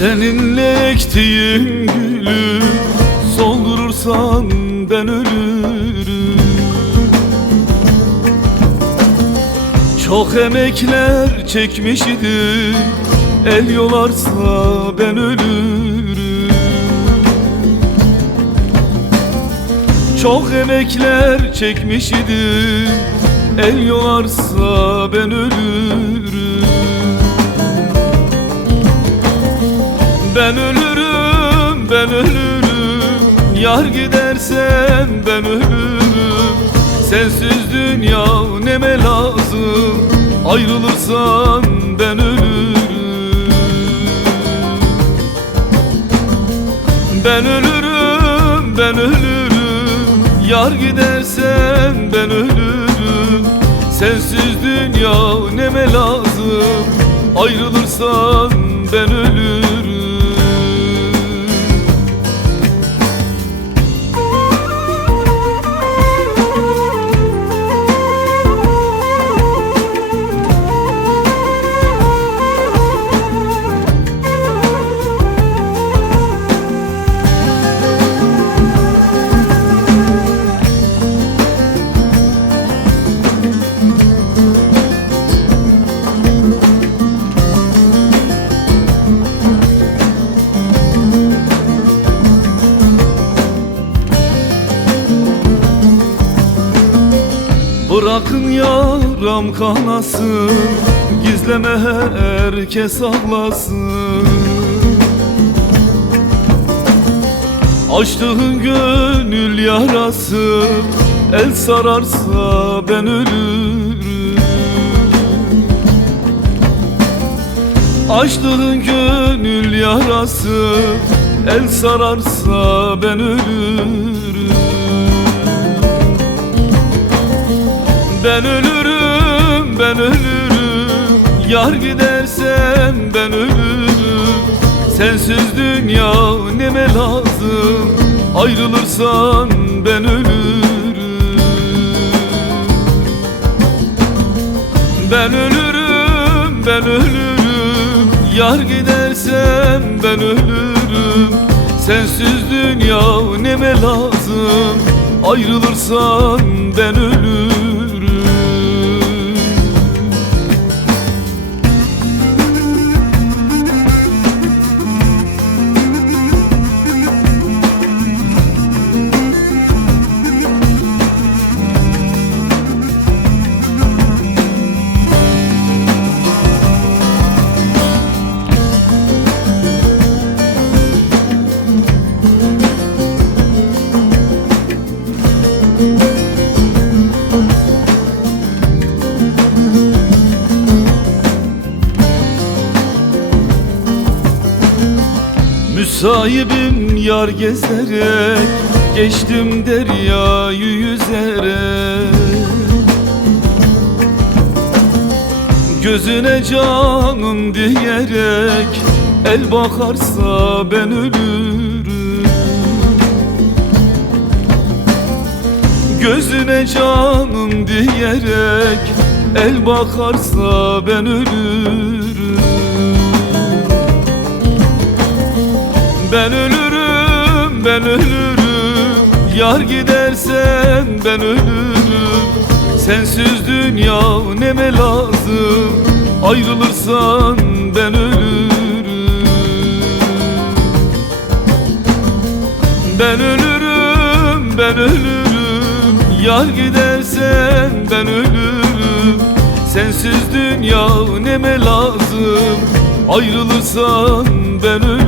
Seninle ektiğim gülü soldurursan ben ölürüm. Çok emekler çekmiştim, el yolarsa ben ölürüm. Çok emekler çekmiştim, el yolarsa ben ölürüm. Ben ölürüm, ben ölürüm, yar gidersen ben ölürüm. Sensiz dünya neme lazım, ayrılırsan ben ölürüm. Ben ölürüm, ben ölürüm, yar gidersen ben ölürüm. Sensiz dünya neme lazım, ayrılırsan ben ölürüm. Bırakın yaram kanasın, gizleme herkes ağlasın. Açtığın gönül yarası, el sararsa ben ölürüm. Açtığın gönül yarası, el sararsa ben ölürüm. Ben ölürüm, ben ölürüm, yar gidersen ben ölürüm. Sensiz dünya neme lazım, ayrılırsan ben ölürüm. Ben ölürüm, ben ölürüm, yar gidersen ben ölürüm. Sensiz dünya neme lazım, ayrılırsan ben ölürüm. Müsahibim yar gezerek, geçtim deryayı yüzerek. Gözüne canım diyerek, el bakarsa ben ölürüm. Gözüne canım diyerek, el bakarsa ben ölürüm. Ben ölürüm, ben ölürüm, yar gidersen ben ölürüm. Sensiz dünya neme lazım, ayrılırsan ben ölürüm. Ben ölürüm, ben ölürüm, yar gidersen ben ölürüm. Sensiz dünya neme lazım, ayrılırsan ben ölürüm.